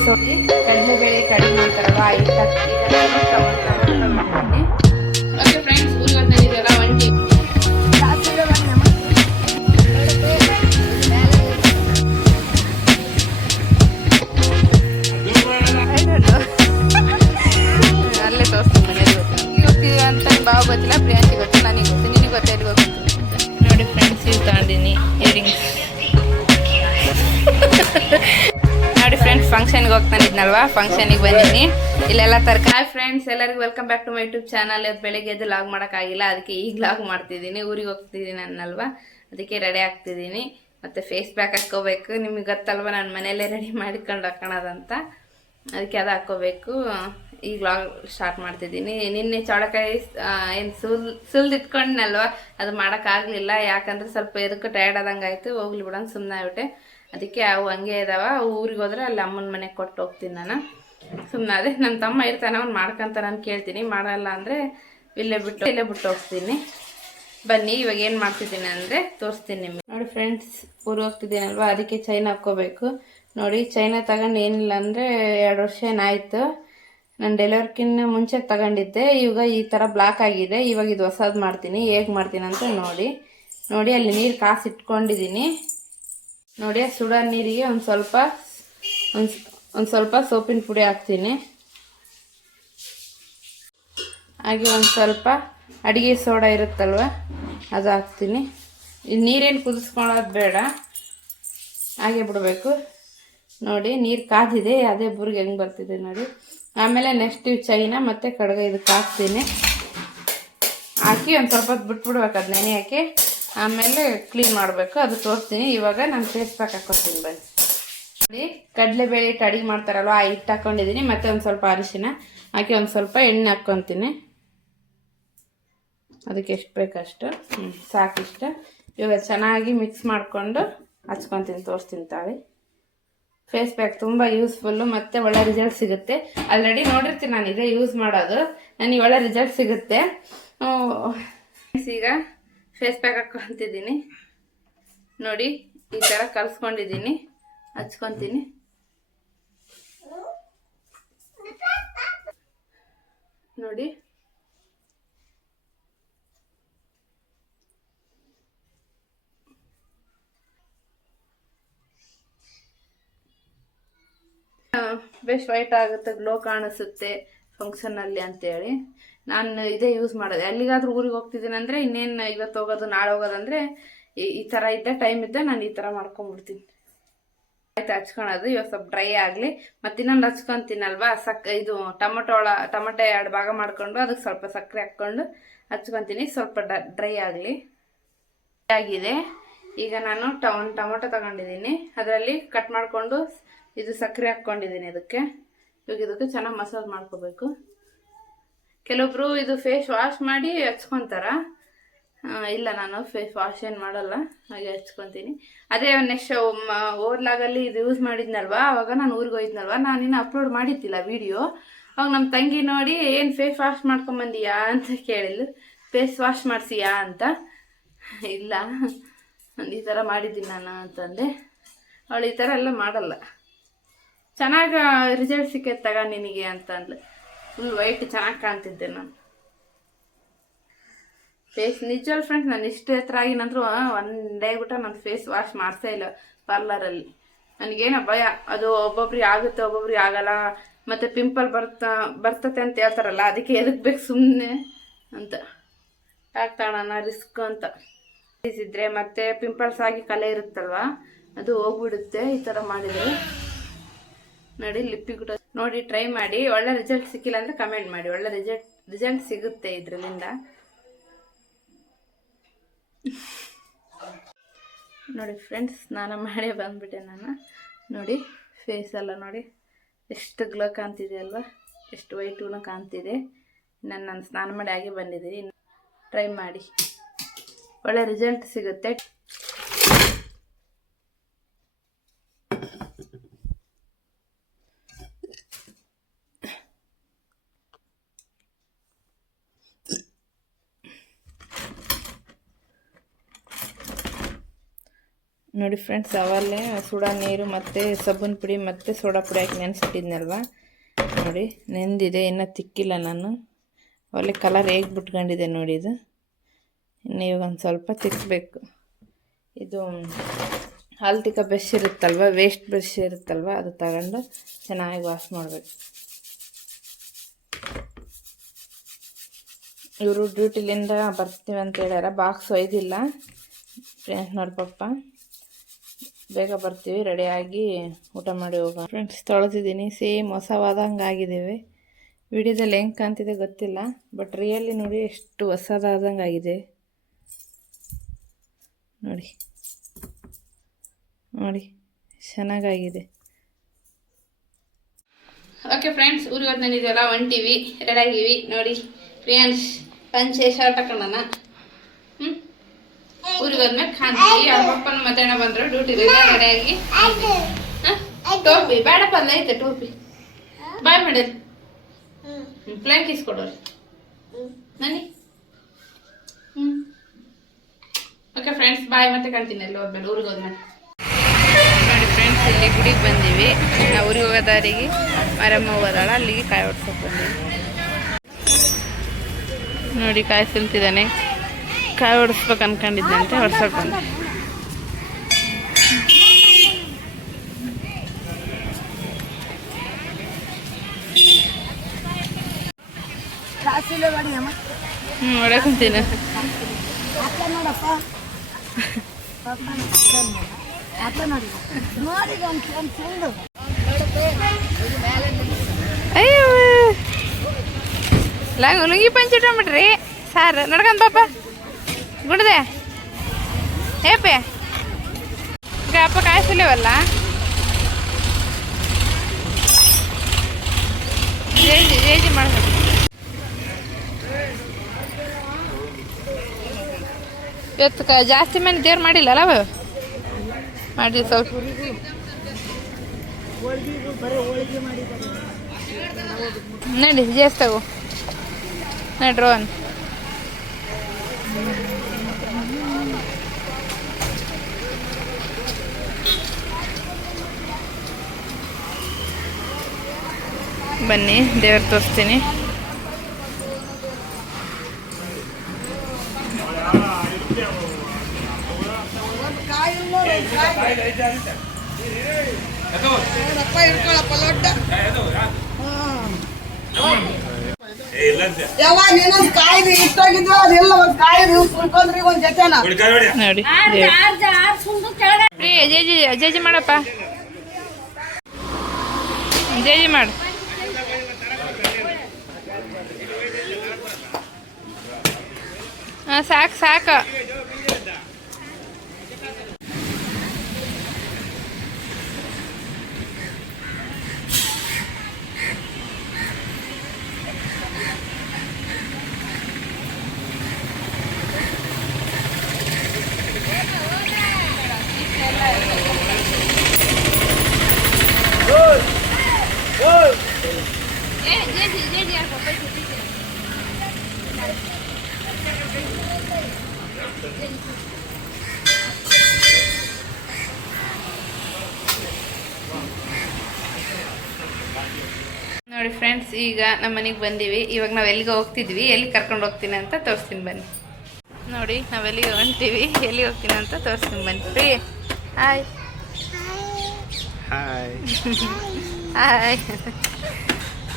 ಸೋಡಿ ಕಡಲೆಬೇಳೆ ಕಡಿಮೆ ಮಾಡ್ತಾರಲ್ವ ಐದು ಹಿಟ್ಟು ಫಂಕ್ಷನಿಗೆ ಬಂದೀನಿ. ಇಲ್ಲೆಲ್ಲ ತರಕಾರಿ ಫ್ರೆಂಡ್ಸ್ ಎಲ್ಲರಿಗೂ welcome back to my YouTube channel ಇವತ್ತು ಬೆಳಿಗ್ಗೆ ಎದ್ದು ಲಾಗ್ ಮಾಡೋಕ್ಕಾಗಿಲ್ಲ ಅದಕ್ಕೆ ಈಗ ಲಾಗ್ ಮಾಡ್ತಿದ್ದೀನಿ. ಊರಿಗೆ ಹೋಗ್ತಿದ್ದೀನಿ ಅನ್ನಲ್ವಾ ಅದಕ್ಕೆ ರೆಡಿ ಆಗ್ತಿದ್ದೀನಿ. ಮತ್ತು ಫೇಸ್ ಪ್ಯಾಕ್ ಹಾಕ್ಕೋಬೇಕು. ನಿಮಗೆ ಗೊತ್ತಲ್ವ, ನಾನು ಮನೆಯಲ್ಲೇ ರೆಡಿ ಮಾಡಿಕೊಂಡು ಹಾಕೋಣದಂತ. ಅದಕ್ಕೆ ಅದು ಹಾಕ್ಕೋಬೇಕು. ಈಗ ಲಾಗ್ ಸ್ಟಾರ್ಟ್ ಮಾಡ್ತಿದ್ದೀನಿ. ನಿನ್ನೆ ಚೌಡಕಾಯಿ ಏನು ಸುಲ್ ಸುಲ್ದಿಟ್ಕೊಂಡ್ನಲ್ವ ಅದು ಮಾಡೋಕ್ಕಾಗಲಿಲ್ಲ ಯಾಕಂದ್ರೆ ಸ್ವಲ್ಪ ಎದಕ್ಕೂ ಟಯರ್ಡ್ ಆದಂಗೆ ಆಯಿತು ಹೋಗ್ಲಿ ಬಿಡೋಣ ಸುಮ್ಮನೆ ಆಗ್ಬಿಟ್ಟೆ ಅದಕ್ಕೆ ಅವು ಹಂಗೆ ಇದಾವ ಊರಿಗೆ ಹೋದ್ರೆ ಅಲ್ಲಿ ಅಮ್ಮನ ಮನೆಗೆ ಕೊಟ್ಟು ಹೋಗ್ತೀನಿ ನಾನು. ಸುಮ್ಮನೆ ಅದೇ ನನ್ನ ತಮ್ಮ ಇರ್ತಾನೆ, ಅವ್ನು ಮಾಡ್ಕೊಂತ ನಾನು ಕೇಳ್ತೀನಿ. ಮಾಡಲ್ಲ ಅಂದರೆ ಇಲ್ಲೇ ಬಿಟ್ಟು ಇಲ್ಲೇ ಬಿಟ್ಟು ಹೋಗ್ತೀನಿ. ಬನ್ನಿ, ಇವಾಗ ಏನು ಮಾಡ್ತಿದ್ದೀನಿ ಅಂದರೆ ತೋರಿಸ್ತೀನಿ ನಿಮಗೆ. ನೋಡಿ ಫ್ರೆಂಡ್ಸ್ ಊರಿಗೆ ಹೋಗ್ತಿದ್ದೀನಲ್ವ? ಅದಕ್ಕೆ ಚೈನ್ ಹಾಕ್ಕೋಬೇಕು. ನೋಡಿ ಚೈನ ತಗೊಂಡು ಏನಿಲ್ಲ ಅಂದರೆ ಎರಡು ವರ್ಷ ಏನಾಯಿತು. ನಾನು ಡೆಲಿವರ್ಕಿನ್ನ ಮುಂಚೆ ತಗೊಂಡಿದ್ದೆ. ಇವಾಗ ಈ ಥರ ಬ್ಲಾಕ್ ಆಗಿದೆ. ಇವಾಗ ಇದು ಹೊಸದು ಮಾಡ್ತೀನಿ. ಹೇಗೆ ಮಾಡ್ತೀನಿ ಅಂತ ನೋಡಿ. ನೋಡಿ, ಅಲ್ಲಿ ನೀರು ಕಾಸು ಇಟ್ಕೊಂಡಿದ್ದೀನಿ. ನೋಡಿ, ಸುಡ ನೀರಿಗೆ ಒಂದು ಸ್ವಲ್ಪ, ಒಂದು ಒಂದು ಸ್ವಲ್ಪ ಸೋಪಿನ ಪುಡಿ ಹಾಕ್ತೀನಿ. ಹಾಗೆ ಒಂದು ಸ್ವಲ್ಪ ಅಡುಗೆ ಸೋಡಾ ಇರುತ್ತಲ್ವ, ಅದು ಹಾಕ್ತೀನಿ. ನೀರೇನು ಕುದಿಸ್ಕೊಳ್ಳೋದು ಬೇಡ. ಹಾಗೆ ಬಿಡಬೇಕು. ನೋಡಿ, ನೀರು ಕಾದಿದೆ, ಅದೇ ಬುರ್ಗೆ ಹೆಂಗೆ ಬರ್ತಿದೆ ನೋಡಿ. ಆಮೇಲೆ ನೆಕ್ಸ್ಟ್ ಇವು ಚೈನ ಮತ್ತು ಕಡಗ ಇದಕ್ಕೆ ಹಾಕ್ತೀನಿ. ಹಾಕಿ ಒಂದು ಸ್ವಲ್ಪ ಹೊತ್ತು ಬಿಟ್ಬಿಡ್ಬೇಕು ಅದು ನೆನೆ ಹಾಕಿ ಆಮೇಲೆ ಕ್ಲೀನ್ ಮಾಡಬೇಕು. ಅದು ತೋರಿಸ್ತೀನಿ. ಇವಾಗ ನಾನು ಫೇಸ್ ಪ್ಯಾಕ್ ಹಾಕೋತೀನಿ ಬನ್ನಿ. ನೋಡಿ, ಕಡಲೆಬೇಳೆ ಹಿಟ್ಟು ಅಡಿಗೆ ಮಾಡ್ತಾರಲ್ವ? ಆ ಹಿಟ್ಟು ಹಾಕ್ಕೊಂಡಿದ್ದೀನಿ ಮತ್ತೆ ಒಂದು ಸ್ವಲ್ಪ ಅರಿಶಿನ ಹಾಕಿ ಒಂದು ಸ್ವಲ್ಪ ಎಣ್ಣೆ ಹಾಕ್ಕೊತೀನಿ ಅದಕ್ಕೆ ಎಷ್ಟು ಬೇಕಷ್ಟು? ಹ್ಞೂ ಸಾಕಿಷ್ಟು. ಇವಾಗ ಚೆನ್ನಾಗಿ ಮಿಕ್ಸ್ ಮಾಡಿಕೊಂಡು ಹಚ್ಕೊತೀನಿ. ತೋರಿಸ್ತೀನಿ ತಾಳಿ. ಫೇಸ್ ಪ್ಯಾಕ್ ತುಂಬ ಯೂಸ್ಫುಲ್ಲು ಮತ್ತು ಒಳ್ಳೆ ರಿಸಲ್ಟ್ ಸಿಗುತ್ತೆ. ಆಲ್ರೆಡಿ ನೋಡಿರ್ತೀನಿ ನಾನು ಇದೇ ಯೂಸ್ ಮಾಡೋದು. ನನಗೆ ಒಳ್ಳೆ ರಿಸಲ್ಟ್ ಸಿಗುತ್ತೆ. ಈಗ ಫೇಸ್ ಪ್ಯಾಕ್ ಹಾಕ್ಕೊತಿದ್ದೀನಿ. ನೋಡಿ, ಈ ಥರ ಕಲಿಸ್ಕೊಂಡಿದ್ದೀನಿ. ಹಚ್ಕೊತೀನಿ. ನೋಡಿ. ಬೆಸ್ಟ್ ವೈಟ್ ಆಗುತ್ತೆ ಗ್ಲೋ ಕಾಣಿಸುತ್ತೆ ಫಂಕ್ಷನಲ್ಲಿ ಅಂತೇಳಿ. ನಾನು ಇದೇ ಯೂಸ್ ಮಾಡೋದು. ಎಲ್ಲಿಗಾದ್ರೂ ಊರಿಗೆ ಹೋಗ್ತಿದ್ದೀನಿ ಅಂದರೆ ಇನ್ನೇನು ಇವತ್ತು ಹೋಗೋದು, ನಾಳೆ ಹೋಗೋದಂದ್ರೆ ಈ ಈ ಥರ ಇದ್ದ ಟೈಮ್ ಇದ್ದ ನಾನು ಈ ಥರ ಮಾಡ್ಕೊಂಡ್ಬಿಡ್ತೀನಿ ಆಯ್ತು, ಹಚ್ಕೊಳೋದು. ಇವಾಗ ಸ್ವಲ್ಪ ಡ್ರೈ ಆಗಲಿ. ಮತ್ತು ಇನ್ನೊಂದು ಹಚ್ಕೊತೀನಲ್ವಾ? ಸಕ್, ಇದು ಟೊಮೊಟೊ ಒಳ, ಟೊಮೊಟೊ ಎರಡು ಭಾಗ ಮಾಡ್ಕೊಂಡು ಅದಕ್ಕೆ ಸ್ವಲ್ಪ ಸಕ್ಕರೆ ಹಾಕ್ಕೊಂಡು ಹಚ್ಕೊತೀನಿ. ಸ್ವಲ್ಪ ಡ್ರೈ ಆಗಲಿ. ಆಗಿದೆ. ಈಗ ನಾನು ಟ, ಒಂದು ಟೊಮೊಟೊ ತಗೊಂಡಿದ್ದೀನಿ. ಅದರಲ್ಲಿ ಕಟ್ ಮಾಡಿಕೊಂಡು ಇದು ಸಕ್ಕರೆ ಹಾಕ್ಕೊಂಡಿದ್ದೀನಿ ಅದಕ್ಕೆ ಇವಾಗ ಇದಕ್ಕೆ ಚೆನ್ನಾಗಿ ಮಸಾಜ್ ಮಾಡ್ಕೋಬೇಕು. ಕೆಲವೊಬ್ರು ಇದು ಫೇಸ್ ವಾಶ್ ಮಾಡಿ ಹಚ್ಕೊತಾರ ಇಲ್ಲ, ನಾನು ಫೇಸ್ ವಾಶ್ ಏನು ಮಾಡಲ್ಲ, ಹಾಗೆ ಹಚ್ಕೊತೀನಿ ಅದೇ ನೆಕ್ಸ್ಟ್ ಓರ್ಲಾಗಲ್ಲಿ ಇದು ಯೂಸ್ ಮಾಡಿದ್ನಲ್ವಾ, ಅವಾಗ ನಾನು ಊರಿಗೆ ಹೋಯ್ತಿನಲ್ವಾ, ನಾನು ಇನ್ನು ಅಪ್ಲೋಡ್ ಮಾಡಿದ್ದಿಲ್ಲ ವಿಡಿಯೋ ಅವಾಗ ನಮ್ಮ ತಂಗಿ ನೋಡಿ, ಏನು ಫೇಸ್ ವಾಶ್ ಮಾಡ್ಕೊಂಬಂದಿಯಾ? ಅಂತ ಕೇಳಿದ್ಲು. ಫೇಸ್ ವಾಶ್ ಮಾಡಿಸಿಯಾ? ಅಂತ. ಇಲ್ಲ, ಈ ಥರ ಮಾಡಿದ್ದೀನಿ ನಾನು ಅಂತಂದೆ. ಅವಳು ಈ ಥರ ಎಲ್ಲ ಮಾಡಲ್ಲ. ಚೆನ್ನಾಗಿ ರಿಸಲ್ಟ್ ಸಿಕ್ಕೈತೆ ತಗ ನಿನಗೆ ಅಂತ ಅಂದ್ಲು ಫುಲ್ ವೈಟ್ ಚೆನ್ನಾಗಿ ಕಾಣ್ತಿದ್ದೆ ನಾನು. ಫೇಸ್ ನಿಜವಲ್ ಫ್ರೆಂಡ್ಸ್ ನಾನು ಇಷ್ಟು ಹತ್ರ ಆಗಿನಂದ್ರು ಒನ್ ಡೇ ಬಿಟ್ಟು ನನ್ನ ಫೇಸ್ ವಾಶ್ ಮಾಡಿಸೇ ಇಲ್ಲ ಪಾರ್ಲರಲ್ಲಿ ನನಗೇನೋ ಭಯ, ಅದು ಒಬ್ಬೊಬ್ರಿಗೆ ಆಗುತ್ತೆ, ಒಬ್ಬೊಬ್ರಿಗೆ ಆಗಲ್ಲ, ಮತ್ತು ಪಿಂಪಲ್ ಬರ್ತಾ, ಬರ್ತತೆ ಅಂತ ಹೇಳ್ತಾರಲ್ಲ, ಅದಕ್ಕೆ ಎದಕ್ಕೆ ಬೇಕು ಸುಮ್ಮನೆ ಅಂತ. ಯಾಕೆ ತಗೋಣ ರಿಸ್ಕ್ ಅಂತ. ಇದ್ರೆ ಮತ್ತೆ ಪಿಂಪಲ್ಸ್ ಆಗಿ ಕಲೆ ಇರುತ್ತಲ್ವ? ಅದು ಹೋಗ್ಬಿಡುತ್ತೆ, ಈ ಥರ ಮಾಡಿದರೆ. ನೋಡಿ, ಲಿಪ್ಪಿಗೆ ನೋಡಿ ಟ್ರೈ ಮಾಡಿ. ಒಳ್ಳೆ ರಿಸಲ್ಟ್ ಸಿಕ್ಕಿಲ್ಲ ಅಂದರೆ ಕಮೆಂಟ್ ಮಾಡಿ. ಒಳ್ಳೆ ರಿಸಲ್ಟ್ ರಿಸಲ್ಟ್ ಸಿಗುತ್ತೆ ಇದರಿಂದ ನೋಡಿ ಫ್ರೆಂಡ್ಸ್ ಸ್ನಾನ ಮಾಡೇ ಬಂದ್ಬಿಟ್ಟೆ ನಾನು. ನೋಡಿ ಫೇಸ್ ಎಲ್ಲ ನೋಡಿ. ಎಷ್ಟು ಗ್ಲೋ ಕಾಣ್ತಿದೆ ಅಲ್ವಾ? ಎಷ್ಟು ವೈಟುನ ಕಾಣ್ತಿದೆ. ನಾನು ನಾನು ಸ್ನಾನ ಮಾಡಿ ಹಾಗೆ ಬಂದಿದ್ದೀನಿ. ಟ್ರೈ ಮಾಡಿ. ಒಳ್ಳೆ ರಿಸಲ್ಟ್ ಸಿಗುತ್ತೆ. ನೋಡಿ ಫ್ರೆಂಡ್ಸ್, ಅವಲ್ಲೇ ಸುಡಾ ನೀರು ಮತ್ತು ಸಬ್ಬನ್ ಪುಡಿ ಮತ್ತು ಸೋಡಾ ಪುಡಿ ಹಾಕಿ ನೆನೆಸಿಟ್ಟಿದ್ನಲ್ವ? ನೋಡಿ, ನೆಂದಿದೆ, ಇನ್ನೂ ತಿಕ್ಕಿಲ್ಲ ನಾನು. ಅವಲ್ಲಿ ಕಲರ್ ಹೇಗೆ ಬಿಟ್ಕೊಂಡಿದೆ ನೋಡಿ ಇದು. ಇನ್ನು ಇವಾಗ ಒಂದು ಸ್ವಲ್ಪ ತಿಕ್ಕಬೇಕು ಇದು ಹಾಲ್ತಿಕ ಬ್ರಷ್ ಇರುತ್ತಲ್ವ ವೇಸ್ಟ್ ಬ್ರಷ್ ಇರುತ್ತಲ್ವ, ಅದು ತಗೊಂಡು ಚೆನ್ನಾಗಿ ವಾಶ್ ಮಾಡಬೇಕು. ಇವರು ಡ್ಯೂಟಿಲಿಂದ ಬರ್ತೀವಿ ಅಂತ ಹೇಳ್ಯಾರ ಬಾಕ್ಸ್ ಒಯ್ದಿಲ್ಲ. ಫ್ರೆಂಡ್ಸ್, ನೋಡಿ ಪಪ್ಪ. ಬೇಗ ಬರ್ತೀವಿ ರೆಡಿಯಾಗಿ ಊಟ ಮಾಡಿ ಹೋಗೋಣ. ಫ್ರೆಂಡ್ಸ್ ತೊಳೆದಿದ್ದೀನಿ. ಸೇಮ್ ಹೊಸವಾದಂಗೆ ಆಗಿದ್ದೇವೆ ವಿಡಿಯೋದಲ್ಲಿ ಹೆಂಗೆ ಕಾಣ್ತಿದೆ ಗೊತ್ತಿಲ್ಲ ಬಟ್ ರಿಯಲಿ ನೋಡಿ ಎಷ್ಟು ಹೊಸದಾದಂಗೆ ಆಗಿದೆ ನೋಡಿ ನೋಡಿ, ಚೆನ್ನಾಗಾಗಿದೆ. ಓಕೆ ಫ್ರೆಂಡ್ಸ್ ಊರಿಗೆ ಒನ್ ಹೊಂಟಿವಿ ರೆಡಿ ಆಗಿವಿ ನೋಡಿ ಪ್ರಿಯಾಂಶ್ ಪಂಚೆ ಶರ್ಟ್ ಹ್ಞೂ ಊರಿಗೆ ಹೋದ್ಮೇಲೆ ಕಾಣ್ತೀವಿ. ಅವ್ರ ಪಪ್ಪನ ಮಧ್ಯಾಹ್ನ ಬಂದರು. ಡ್ಯೂಟಿ ರೆಡಿಯಾಗಿ ಟೋಪಿ. ಬೇಡಪ್ಪ ಐತೆ ಟೋಪಿ. ಬಾಯ್ ಮಾಡಿ ಹ್ಞೂ ಪ್ಲ್ಯಾಂಕ್ ಇಸ್ಕೊಡೋರಿ ನನಿ ಹ್ಞೂ ಓಕೆ ಫ್ರೆಂಡ್ಸ್ ಬಾಯ್ ಮತ್ತೆ ಕಾಣ್ತೀನಿ. ಅಲ್ಲಿ ಹೋದ್ಮೇಲೆ? ಊರಿಗೆ ಹೋದ್ಮೇಲೆ. ನೋಡಿ ಫ್ರೆಂಡ್ಸ್ ಇಲ್ಲಿ ಗುಡಿಗೆ ಬಂದೀವಿ. ನಾವು ಊರಿಗೆ ಹೋಗೋ ದಾರಿಗೆ ಮರಮ್ಮ ಹೋಗೋದಾಳ. ಅಲ್ಲಿಗೆ ಕಾಯಿ ಹೊಡ್ಸೋಕೆ ಬಂದೀವಿ. ನೋಡಿ, ಕಾಯಿ ಸುಲ್ತಿದ್ದಾನೆ. ಕಾಯಿ ಹೊಡಿಸ್ಬೇಕು ಅನ್ಕೊಂಡಿದ್ದಂತೆ ಹೊಡ್ಸೋಕೆ ಬಂದೆ. ಹ್ಞೂ ಹೊಡಕೊಂತೀನಿ ಅಯ್ಯೋ. ಲಂಗ ಪಂಚ ಇಟ್ಕೊಂಬಿಟ್ರಿ ಸಾರ್ ಪಾಪ ಗುಡ್ದೆ. ಏಪೆ ಈಗ ಅಪ್ಪ ಕಾಯಿಸಲಿವಲ್ಲ ಜೇಜಿ ಜೇಜಿ ಮಾಡ್ಬೇಕು. ಇವತ್ತು ಜಾಸ್ತಿ ಮಂದಿ ದೇವ್ರು ಮಾಡಿಲ್ಲಲ್ಲ ಅವ? ಮಾಡಿ ಸ್ವಲ್ಪ. ನಡಿ ಜಾಸ್ತಿ ತಗೋ. ನಡ್ರಿ ಬನ್ನಿ ದೇವ್ರು ತೋರಿಸ್ತೀನಿ. ಯಾವಾಗ ಇನ್ನೊಂದ್ ಕಾಯ್ದು ಇಟ್ಟೋಗಿದ್ವು ಅದೆಲ್ಲ ಒಂದ್ ಕಾಯ್ದು ಸುಲ್ಕೊಂಡ್ರಿ ಒಂದ್ ಜೊತೆನ? ನೋಡಿ ಜೇಜಿ ಮಾಡಪ್ಪ. ಜೇಜಿ ಮಾಡು. ಹಾಂ ಸಾಕು ಸಾಕು. ನೋಡಿ ಫ್ರೆಂಡ್ಸ್ ಈಗ ನಮ್ಮ ಮನೆಗೆ ಬಂದೀವಿ. ಇವಾಗ ನಾವು ಎಲ್ಲಿಗೆ ಹೋಗ್ತಿದ್ವಿ. ಎಲ್ಲಿ ಕರ್ಕೊಂಡು ಹೋಗ್ತೀನಿ ಅಂತ ತೋರಿಸ್ತೀನಿ ಬನ್ನಿ. ನೋಡಿ ನಾವು ಎಲ್ಲಿಗೆ ಹೊಂಟೀವಿ. ಎಲ್ಲಿ ಹೋಗ್ತೀನಿ ಅಂತ ತೋರಿಸ್ತೀನಿ ಬನ್ನಿ. ಫ್ರೀ ಹಾಯ್ ಹಾಯ್ ಹಾಯ್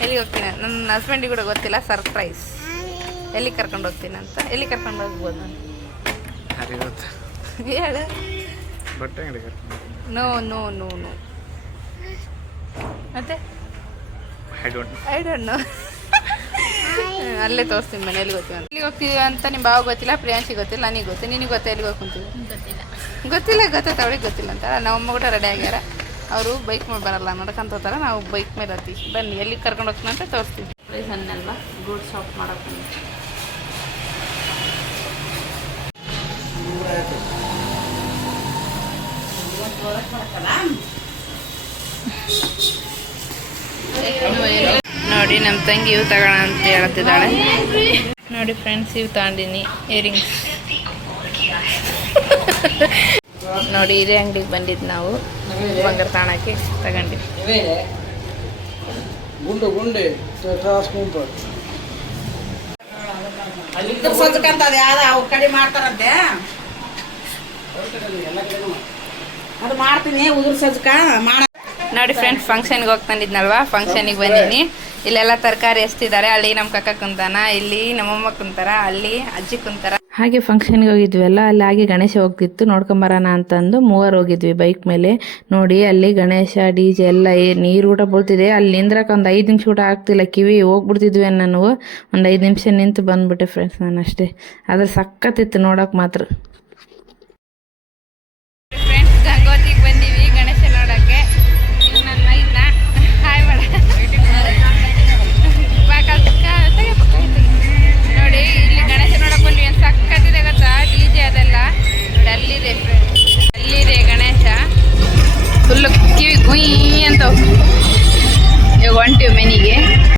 ಎಲ್ಲಿಗೆ ಹೋಗ್ತೀನಿ? ನನ್ನ ಹಸ್ಬೆಂಡಿಗೆ ಕೂಡ ಗೊತ್ತಿಲ್ಲ ಸರ್ಪ್ರೈಸ್ ಎಲ್ಲಿ ಕರ್ಕೊಂಡು ಹೋಗ್ತೀನಿ ಅಂತ. ಎಲ್ಲಿ ಕರ್ಕೊಂಡು ಹೋಗ್ಬೋದು? ನಾನು ಹೇಳು. ಬಟ್ಟೆ ನೋ ನೋ ನೋ ನೋ ಮತ್ತೆ? I don't I don't know ಅಲ್ಲೇ ತೋರಿಸ್ತೀನಿ ಮನೇಲಿ ಗೊತ್ತಿಲ್ಲ. ಹೋಗ್ತೀವಿ ಅಂತ ನಿಮ್ಮ ಬಾವ ಗೊತ್ತಿಲ್ಲ ಪ್ರಿಯಾಂಶಿ ಗೊತ್ತಿಲ್ಲ ನನಗೆ ಗೊತ್ತಿಲ್ಲ. ನಿನಗೆ ಗೊತ್ತಾ ಎಲ್ಲಿ ಹೋಗ್ಕೊಂತೀವಿ ಗೊತ್ತಿಲ್ಲ. ಗೊತ್ತಿಲ್ಲ ಗೊತ್ತಾಯ್ತು ಅವಳಿಗೆ ಗೊತ್ತಿಲ್ಲ ಅಂತ. ನಮ್ಮ ಅಮ್ಮ ಕೂಡ ರೆಡಿ ಆಗ್ಯಾರ ಅವರು ಬೈಕ್ ಮೇಲೆ ಬರಲ್ಲ ನಡ್ಕೊಂತ ಹೋಗ್ತಾರೆ. ನಾವು ಬೈಕ್ ಮೇಲೆ ಹತ್ತಿ ಬನ್ನಿ ಎಲ್ಲಿಗೆ ಕರ್ಕೊಂಡು ಹೋಗ್ತೀನಿ ಅಂತ ತೋರಿಸ್ತೀವಿ ಪ್ರೈಸ್ ಅನ್ನಲ್ವಾ ಗೂಡ್ ಶಾಪ್ ಮಾಡೋಕೆ ನೋಡಿ ನಮ್ಮ ತಂಗಿ ಇವು ತಗೋಣ ಅಂತ ಹೇಳ್ತಿದ್ದಾಳೆ. ನೋಡಿ ಫ್ರೆಂಡ್ಸ್ ಇವು ತಗೊಂಡಿನಿ ಇಯರಿಂಗ್ಸ್ ನೋಡಿ ಇದೇ ಅಂಗಡಿಗೆ ಬಂದಿದ್ ನಾವು. ಬಂಗಾರ ತಾಣಕ್ಕೆ ತಗೊಂಡಿವಿ ಗುಂಡು ಗುಂಡೆ ಅದು ಯಾವ್ದು ಅವು ಕಡಿಮೆ ಮಾಡ್ತಾರಂತೆ? ಅದು ಮಾಡ್ತೀನಿ ಉದುರು ಮಾಡ ನೋಡಿ ಫ್ರೆಂಡ್ಸ್ ಫಂಕ್ಷನ್ಗೆ ಹೋಗ್ತಾನಿದ್ನಲ್ವಾ ಫಂಕ್ಷನಿಗೆ ಬಂದೀನಿ. ಇಲ್ಲೆಲ್ಲ ತರಕಾರಿ ಎಸ್ತಿದ್ದಾರೆ ಅಲ್ಲಿ ನಮ್ಮ ಕಕ್ಕ ಕುಂತಾನ ಇಲ್ಲಿ ನಮ್ಮಮ್ಮ ಕುಂತಾರ ಅಲ್ಲಿ ಅಜ್ಜಿ ಕುಂತಾರ. ಹಾಗೆ ಫಂಕ್ಷನ್ಗೆ ಹೋಗಿದ್ವಲ್ಲ ಅಲ್ಲಿ ಹಾಗೆ ಗಣೇಶ ಹೋಗ್ತಿತ್ತು. ನೋಡ್ಕೊಂಬರೋಣ ಅಂತಂದು ಮೂವರು ಹೋಗಿದ್ವಿ ಬೈಕ್ ಮೇಲೆ. ನೋಡಿ ಅಲ್ಲಿ ಗಣೇಶ ಡಿ ಜೆ ಎಲ್ಲ ನೀರು ಊಟ ಬೀಳ್ತಿದೆ. ಅಲ್ಲಿ ನಿಂದ್ರಕ್ಕೆ ಒಂದು ಐದು ನಿಮಿಷ ಊಟ ಆಗ್ತಿಲ್ಲ. ಕಿವಿ ಹೋಗ್ಬಿಡ್ತಿದ್ವಿ ನಾನು ಒಂದು ಐದು ನಿಮಿಷ ನಿಂತು ಬಂದ್ಬಿಟ್ಟೆ ಫ್ರೆಂಡ್ಸ್ ನಾನು ಅಷ್ಟೇ ಆದರೆ ಸಖತ್ತಿತ್ತು ನೋಡೋಕೆ ಮಾತ್ರ.